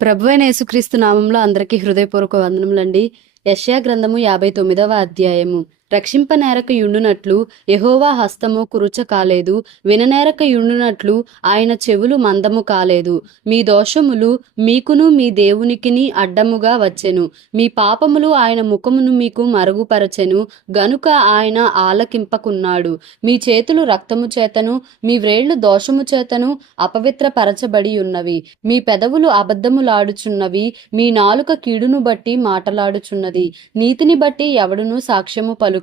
ప్రభువైన యేసుక్రీస్తు నామంలో అందరికీ హృదయపూర్వక వందనములండి. యెషయా గ్రంథము 59వ అధ్యాయము. రక్షింపనేరక యుండునట్లు యెహోవా హస్తము కురుచ కాలేదు, విననేరక యుండునట్లు ఆయన చెవులు మందము కాలేదు. మీ దోషములు మీకును మీ దేవునికిని అడ్డముగా వచ్చెను, మీ పాపములు ఆయన ముఖమును మీకు మరుగుపరచెను గనుక ఆయన ఆలకింపకున్నాడు. మీ చేతులు రక్తము చేతను మీ వ్రేళ్లు దోషము చేతను అపవిత్రపరచబడి ఉన్నవి. మీ పెదవులు అబద్ధములాడుచున్నవి, మీ నాలుక కీడును బట్టి మాటలాడుచున్నది. నీతిని బట్టి ఎవడును సాక్ష్యము పలుకడు,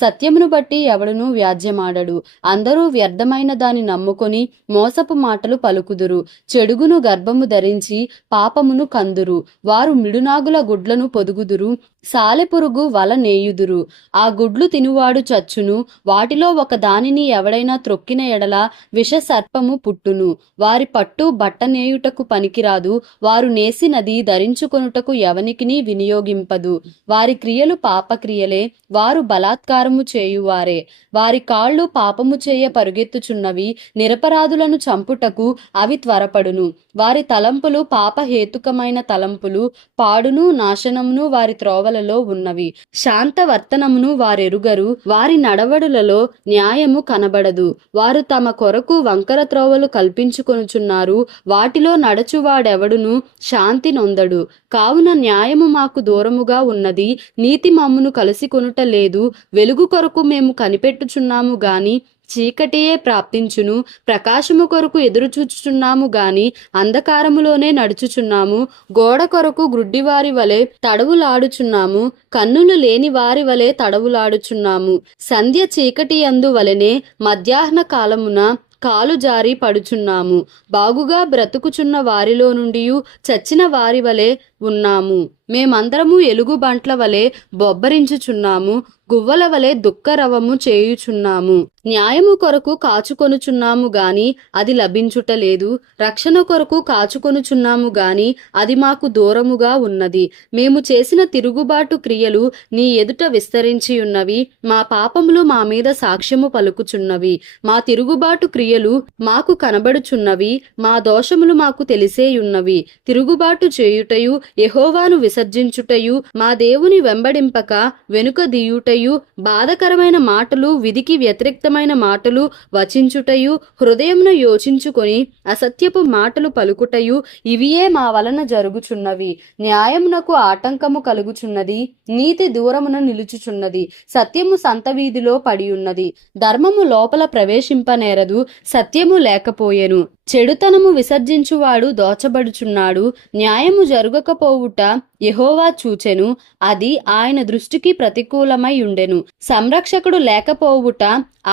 సత్యమును బట్టి ఎవడును వ్యాజ్యమాడడు. అందరూ వ్యర్థమైన దాని నమ్ముకొని మోసపు మాటలు పలుకుదురు. చెడుగును గర్భము ధరించి పాపమును కందురు. వారు మిడునాగుల గుడ్లను పొదుగుదురు, సాలెపురుగు వల నేయుదురు. ఆ గుడ్లు తినువాడు చచ్చును. వాటిలో ఒక దానిని ఎవడైనా త్రొక్కిన ఎడల విష సర్పము పుట్టును. వారి పట్టు బట్ట నేయుటకు పనికిరాదు, వారు నేసినది ధరించుకొనుటకు ఎవనికిని వినియోగింపదు. వారి క్రియలు పాపక్రియలే, వారు బలాత్కారము చేయువారే. వారి కాళ్ళు పాపము చేయ పరుగెత్తుచున్నవి, నిరపరాధులను చంపుటకు అవి త్వరపడును. వారి తలంపులు పాపహేతుకమైన తలంపులు, పాడును నాశనమును వారి త్రోవలలో ఉన్నవి. శాంతవర్తనమును వారెరుగరు, వారి నడవడులలో న్యాయము కనబడదు. వారు తమ కొరకు వంకర త్రోవలు కల్పించుకొనుచున్నారు, వాటిలో నడచువాడెవడును శాంతి నొందడు. కావున న్యాయము మాకు దూరముగా ఉన్నది, నీతి మమ్మును కలిసి కొనుట లేదు. వెలుగు కొరకు మేము కనిపెట్టుచున్నాము గాని చీకటియే ప్రాప్తించును. ప్రకాశము కొరకు ఎదురుచూచుచున్నాము గాని అంధకారములోనే నడుచుచున్నాము. గోడ కొరకు గ్రుడ్డివారి వలె తడవులాడుచున్నాము, కన్నులు లేని వారి వలె తడవులాడుచున్నాము. సంధ్య చీకటి యందు వలెనే మధ్యాహ్న కాలమున కాలు జారి పడుచున్నాము. బాగుగా బ్రతుకుచున్న వారిలో నుండి చచ్చిన వారి వలె ఉన్నాము. మేమందరము ఎలుగుబంట్ల వలె బొబ్బరించుచున్నాము, గువ్వల వలె దుఃఖరవము చేయుచున్నాము. న్యాయము కొరకు కాచుకొనుచున్నాము గాని అది లభించుటలేదు, రక్షణ కొరకు కాచుకొనుచున్నాము గాని అది మాకు దూరముగా ఉన్నది. మేము చేసిన తిరుగుబాటు క్రియలు నీ ఎదుట విస్తరించి ఉన్నవి, మా పాపములు మా మీద సాక్ష్యము పలుకుచున్నవి. మా తిరుగుబాటు క్రియలు మాకు కనబడుచున్నవి, మా దోషములు మాకు తెలిసేయున్నవి. తిరుగుబాటు చేయుటయు యెహోవాను విసర్జించుటయు, మా దేవుని వెంబడింపక వెనుక దీయుటయు, బాధకరమైన మాటలు విధికి వ్యతిరేక్తమైన మాటలు వచించుటయు, హృదయమున యోచించుకొని అసత్యపు మాటలు పలుకుటయు ఇవియే మా వలన జరుగుచున్నవి. న్యాయమునకు ఆటంకము కలుగుచున్నది, నీతి దూరమున నిలుచుచున్నది, సత్యము సంత వీధిలో పడియున్నది. ధర్మము లోపల ప్రవేశింపనేరదు, సత్యము లేకపోయెను. చెడుతనము విసర్జించువాడు దోచబడుచున్నాడు. న్యాయము జరుగకపోవుట యెహోవా చూచెను, అది ఆయన దృష్టికి ప్రతికూలమై ఉండెను. సంరక్షకుడు లేకపోవుట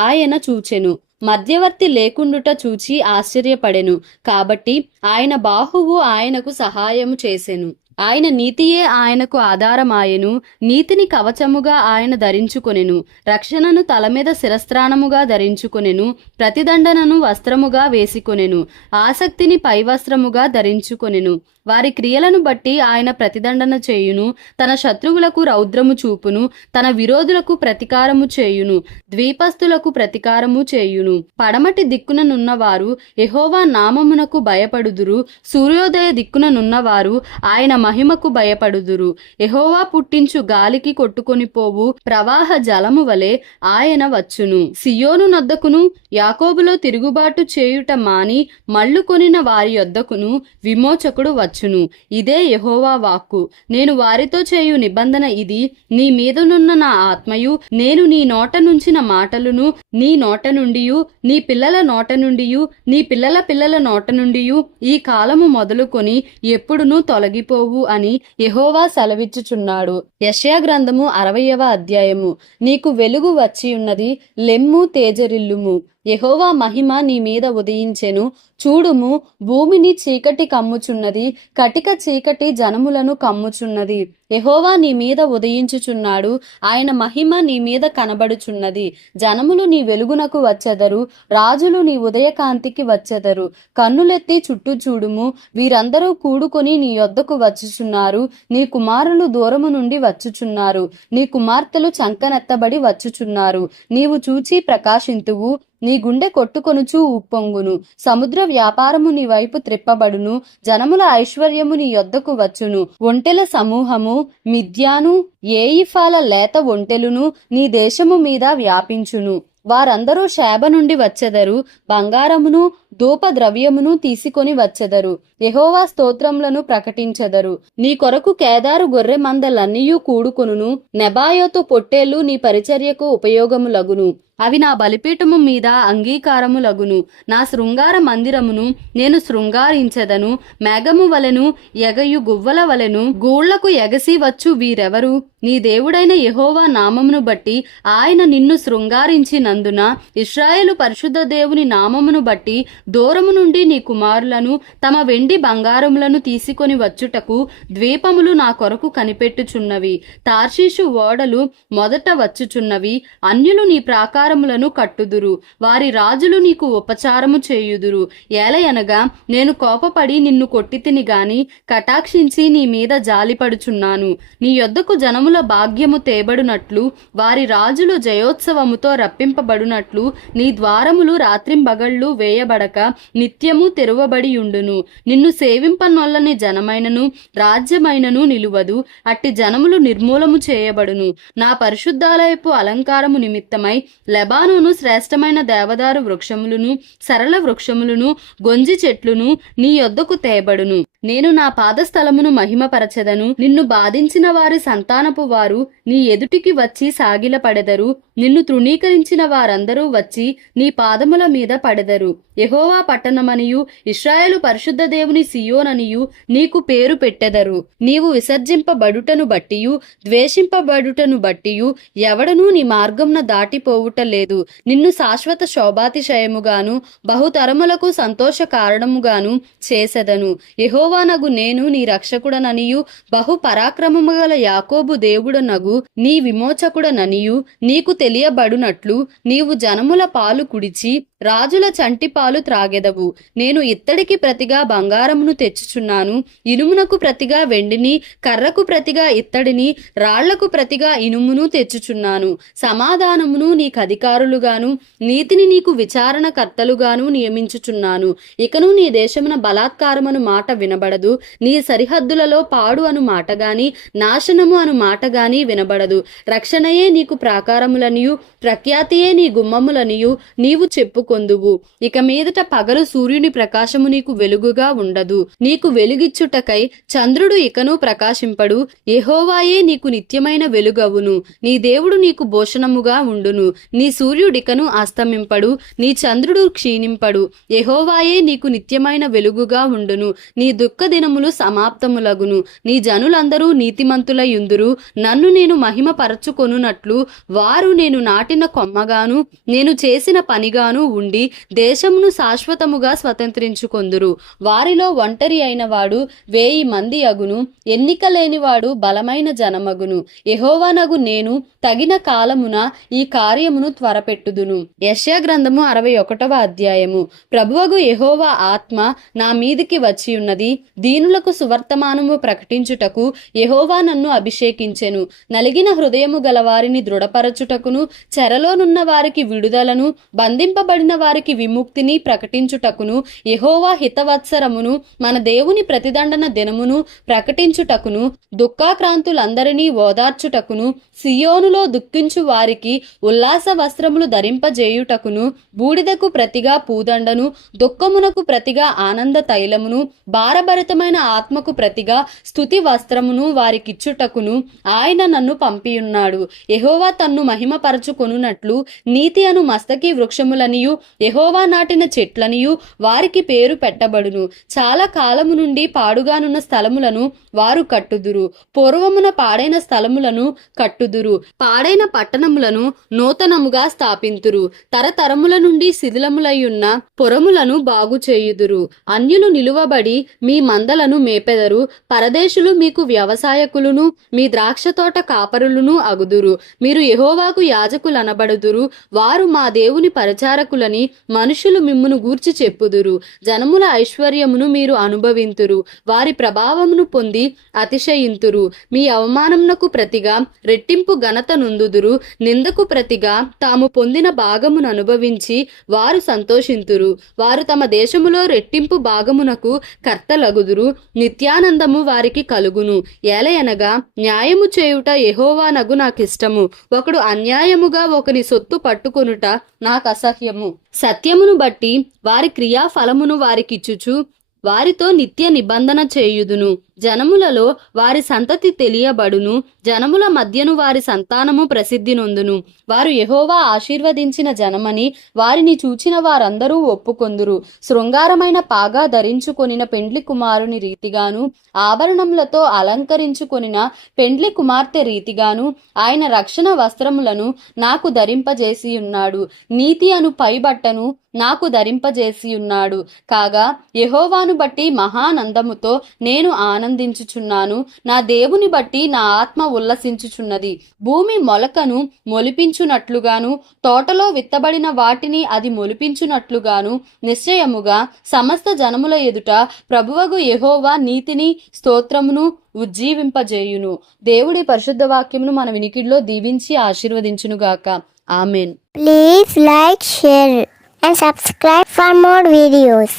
ఆయన చూచెను, మధ్యవర్తి లేకుండుట చూచి ఆశ్చర్యపడెను. కాబట్టి ఆయన బాహువు ఆయనకు సహాయము చేసెను. ఆయన నీతియే ఆయనకు ఆధారమాయెను. నీతిని కవచముగా ఆయన ధరించుకొనెను, రక్షణను తల మీద శిరస్త్రాణముగా ధరించుకొనెను, ప్రతిదండనను వస్త్రముగా వేసికొనెను, ఆసక్తిని పైవస్త్రముగా ధరించుకొనెను. వారి క్రియలను బట్టి ఆయన ప్రతిదండన చేయును, తన శత్రువులకు రౌద్రము చూపును, తన విరోధులకు ప్రతీకారము చేయును, ద్వీపస్తులకు ప్రతీకారము చేయును. పడమటి దిక్కుననున్నవారు యెహోవా నామమునకు భయపడుదురు, సూర్యోదయ దిక్కుననున్నవారు ఆయన మహిమకు భయపడుదురు. యెహోవా పుట్టించు గాలికి కొట్టుకొని పోవు ప్రవాహ జలము వలె ఆయన వచ్చును. సియోను నొద్దకును యాకోబులో తిరుగుబాటు చేయుట మాని మళ్ళు కొనిన వారి యొద్దకును విమోచకుడు వచ్చును. ఇదే యెహోవా వాక్కు. నేను వారితో చేయు నిబంధన ఇది, నీ మీదనున్న నా ఆత్మయు నేను నీ నోట నుంచిన మాటలును నీ నోట నుండియు నీ పిల్లల నోట నుండియు నీ పిల్లల పిల్లల నోట నుండియు ఈ కాలము మొదలుకొని ఎప్పుడునూ తొలగిపోవు అని యెహోవా సెలవిచ్చుచున్నాడు. యెషయా గ్రంథము 60వ అధ్యాయము. నీకు వెలుగు వచ్చి ఉన్నది, లెమ్ము తేజరిల్లుము. యెహోవా మహిమ నీ మీద ఉదయించెను. చూడుము, భూమిని చీకటి కమ్ముచున్నది, కటిక చీకటి జనములను కమ్ముచున్నది. యెహోవా నీ మీద ఉదయించుచున్నాడు, ఆయన మహిమ నీ మీద కనబడుచున్నది. జనములు నీ వెలుగునకు వచ్చెదరు, రాజులు నీ ఉదయకాంతికి వచ్చెదరు. కన్నులెత్తి చుట్టూ చూడుము, వీరందరూ కూడుకొని నీ యొద్దకు వచ్చుచున్నారు. నీ కుమారులు దూరము నుండి వచ్చుచున్నారు, నీ కుమార్తెలు చంకనెత్తబడి వచ్చుచున్నారు. నీవు చూచి ప్రకాశింతువు, నీ గుండె కొట్టుకొనుచు ఉప్పొంగును. సముద్ర వ్యాపారము నీ వైపు త్రిప్పబడును. జనముల ఐశ్వర్యము నీ యొద్దకు వచ్చును. ఒంటెల సమూహము మిద్యాను ఏయిఫాల లేత ఒంటెలును నీ దేశము మీద వ్యాపించును. వారందరూ షేబ నుండి వచ్చెదరు. బంగారమును ధూప ద్రవ్యమును తీసుకొని వచ్చెదరు. యెహోవా స్తోత్రములను ప్రకటించెదరు. నీ కొరకు కేదారు గొర్రె మందలన్నీయు కూడుకొనును. నెబాయోతు పొట్టేళ్లు నీ పరిచర్యకు ఉపయోగములగును. అవి నా బలిపీఠము మీద అంగీకారములగును. నా శృంగార మందిరమును నేను శృంగారించెదను. మేఘము వలెను ఎగయు గువ్వల వలెను గూళ్లకు ఎగసి వచ్చు వీరెవరు? నీ దేవుడైన యెహోవా నామమును బట్టి ఆయన నిన్ను శృంగారించినందున, ఇశ్రాయేలు పరిశుద్ధ దేవుని నామమును బట్టి దూరము నుండి నీ కుమారులను తమ వెండి బంగారములను తీసుకొని వచ్చుటకు ద్వీపములు నా కొరకు కనిపెట్టుచున్నవి. తార్షీషు ఓడలు మొదట వచ్చుచున్నవి. అన్యులు నీ ప్రాకారములను కట్టుదురు. వారి రాజులు నీకు ఉపచారము చేయుదురు. ఏలయనగా నేను కోపపడి నిన్ను కొట్టితిని గాని కటాక్షించి నీ మీద జాలిపడుచున్నాను. నీ యొద్దకు జనముల భాగ్యము తేబడునట్లు, వారి రాజులు జయోత్సవముతో రప్పింపబడునట్లు నీ ద్వారములు రాత్రింబగళ్ళు వేయబడక నిత్యము తెరువబడియుండును. నిన్ను సేవింపనొల్లని జనమైనను రాజ్యమైనను నిలువదు. అట్టి జనములు నిర్మూలము చేయబడును. నా పరిశుద్ధాలయపు అలంకారము నిమిత్తమై లెబానోను శ్రేష్టమైన దేవదారు వృక్షములను సరళ వృక్షములను గొంజి చెట్లును నీ యొద్దకు తేబడును. నేను నా పాదస్థలమును మహిమపరచెదను. నిన్ను బాధించిన వారి సంతానపు వారు నీ ఎదుటికి వచ్చి సాగిలపడెదరు. నిన్ను తృణీకరించిన వారందరూ వచ్చి నీ పాదముల మీద పడెదరు. యెహోవా పట్టణమనియు ఇశ్రాయేలు పరిశుద్ధ దేవుని సియోననియు నీకు పేరు పెట్టెదరు. నీవు విసర్జింపబడుటను బట్టియు ద్వేషింపబడుటను బట్టియు ఎవడనూ నీ మార్గమున దాటిపోవుట లేదు. నిన్ను శాశ్వత శోభాతిశయముగాను బహుతరములకు సంతోష కారణముగాను చేసెదను. యెహోవానగు నేను నీ రక్షకుడననియు బహు పరాక్రమము గల యాకోబు దేవుడనగు నీ విమోచకుడననియు నీకు తెలియబడునట్లు నీవు జనముల పాలు కుడిచి రాజుల చంటి పాలు త్రాగెదవు. నేను ఇత్తడికి ప్రతిగా బంగారమును తెచ్చుచున్నాను. ఇనుమునకు ప్రతిగా వెండిని, కర్రకు ప్రతిగా ఇత్తడిని, రాళ్లకు ప్రతిగా ఇనుమును తెచ్చుచున్నాను. సమాధానమును నీకు అధికారులుగాను నీతిని నీకు విచారణకర్తలుగాను నియమించుచున్నాను. ఇకను నీ దేశమున బలాత్కారమను మాట వినబడదు. నీ సరిహద్దులలో పాడు అను మాట గాని నాశనము అను మాట గాని వినబడదు. రక్షణయే నీకు ప్రాకారములనియు ప్రఖ్యాతియే నీ గుమ్మములనియు నీవు చెప్పుకొందువు. ఇక మీదట పగలు సూర్యుని ప్రకాశము నీకు వెలుగుగా ఉండదు. నీకు వెలుగిచ్చుటకై చంద్రుడు ఇకను ప్రకాశింపడు. యెహోవాయే నీకు నిత్యమైన వెలుగవును. నీ దేవుడు నీకు భూషణముగా ఉండును. నీ సూర్యుడికను అస్తమింపడు. నీ చంద్రుడు క్షీణింపడు. యెహోవాయే నీకు నిత్యమైన వెలుగుగా ఉండును. నీ దుఃఖ దినములు సమాప్తములగును. నీ జనులందరూ నీతిమంతులయుందురు. నన్ను నేను మహిమ పరచుకొనున్నట్లు వారు నేను నాటిన కొమ్మగాను నేను చేసిన పనిగాను ఉండి దేశమును శాశ్వతముగా స్వతంత్రించుకొందురు. వారిలో ఒంటరి అయిన వాడు 1000 మంది అగును. ఎన్నిక లేనివాడు బలమైన జనమగును. యెహోవానగు నేను తగిన కాలమున ఈ కార్యమును త్వరపెట్టుదును. యెషయా గ్రంథము 61వ అధ్యాయము. ప్రభువగు యెహోవా ఆత్మ నా మీదికి వచ్చి ఉన్నది. దీనులకు సువర్తమానము ప్రకటించుటకు యెహోవా నన్ను అభిషేకించెను. నలిగిన హృదయము గల వారిని దృఢపరచుటకును, చెరలోనున్న వారికి విడుదలను, బంధింపబడిన వారికి విముక్తిని ప్రకటించుటకును, యెహోవా హితవత్సరమును మన దేవుని ప్రతిదండన దినమును ప్రకటించుటకును, దుఃఖాక్రాంతులందరినీ ఓదార్చుటకును, సియోనులో దుఃఖించు వారికి ఉల్లాస వస్త్రములు ధరింపజేయుటకును, బూడిదకు ప్రతిగా పూదండను, దుఃఖమునకు ప్రతిగా ఆనంద తైలమును, భారభరితమైన ఆత్మకు ప్రతిగా స్తుతి వస్త్రమును వారికిచ్చుటకును ఆయన నన్ను పంపియున్నాడు. యెహోవా తన్ను మహిమపరచుకొనున్నట్లు నీతి అను మస్తకి వృక్షములనియు యెహోవా నాటిన చెట్లనియు వారికి పేరు పెట్టబడును. చాలా కాలము నుండి పాడుగానున్న స్థలములను వారు కట్టుదురు. పూర్వమున పాడైన స్థలములను కట్టుదురు. పాడైన పట్టణములను నూతనముగా స్థాపింతురు. తరతరముల నుండి శిథిలములయ్యున్న పురములను బాగు చేయుదురు. అన్యులు నిలువబడి మీ మీ మందలను మేపెదరు. పరదేశులు మీకు వ్యవసాయకులను, మీ ద్రాక్ష తోట కాపరులను అగుదురు. మీరు యెహోవాకు యాజకులనబడుదురు. వారు మా దేవుని పరిచారకులని మనుషులు మిమ్మును గూర్చి చెప్పుదురు. జనముల ఐశ్వర్యమును మీరు అనుభవింతురు. వారి ప్రభావమును పొంది అతిశయింతురు. మీ అవమానమునకు ప్రతిగా రెట్టింపు ఘనత నొందుదురు. నిందకు ప్రతిగా తాము పొందిన భాగమును అనుభవించి వారు సంతోషింతురు. వారు తమ దేశములో రెట్టింపు భాగమునకు కర్తలగుదురు. నిత్యానందము వారికి కలుగును. ఏలయనగా న్యాయము చేయుట యెహోవానగు నాకిష్టము. ఒకడు అన్యాయముగా ఒకని సొత్తు పట్టుకొనుట నాకు అసహ్యము. సత్యమును బట్టి వారి క్రియాఫలమును వారికిచ్చుచు వారితో నిత్య నిబంధన చేయుదును. జనములలో వారి సంతతి తెలియబడును. జనముల మధ్యను వారి సంతానము ప్రసిద్ధి నొందును. వారు యెహోవా ఆశీర్వదించిన జనమని వారిని చూచిన వారందరూ ఒప్పుకొందురు. శృంగారమైన పాగా ధరించుకొనిన పెండ్లి కుమారుని రీతిగాను, ఆభరణములతో అలంకరించుకొనిన పెండ్లి కుమార్తె రీతిగాను ఆయన రక్షణ వస్త్రములను నాకు ధరింపజేసి ఉన్నాడు. నీతి అను పైబట్టను నాకు ధరింపజేసి ఉన్నాడు. కాగా యెహోవాను బట్టి మహానందముతో నేను ఆనందించుచున్నాను. నా దేవుని బట్టి నా ఆత్మ ఉల్లసించుచున్నది. భూమి మొలకను మొలిపించునట్లుగాను, తోటలో విత్తబడిన వాటిని అది మొలిపించునట్లుగాను నిశ్చయముగా సమస్త జనముల ఎదుట ప్రభువగు యెహోవా నీతిని స్తోత్రమును ఉజ్జీవింపజేయును. దేవుడి పరిశుద్ధ వాక్యమును మన వినికిడిలో దీవించి ఆశీర్వదించునుగాక. Amen. Please like, share and subscribe for more videos.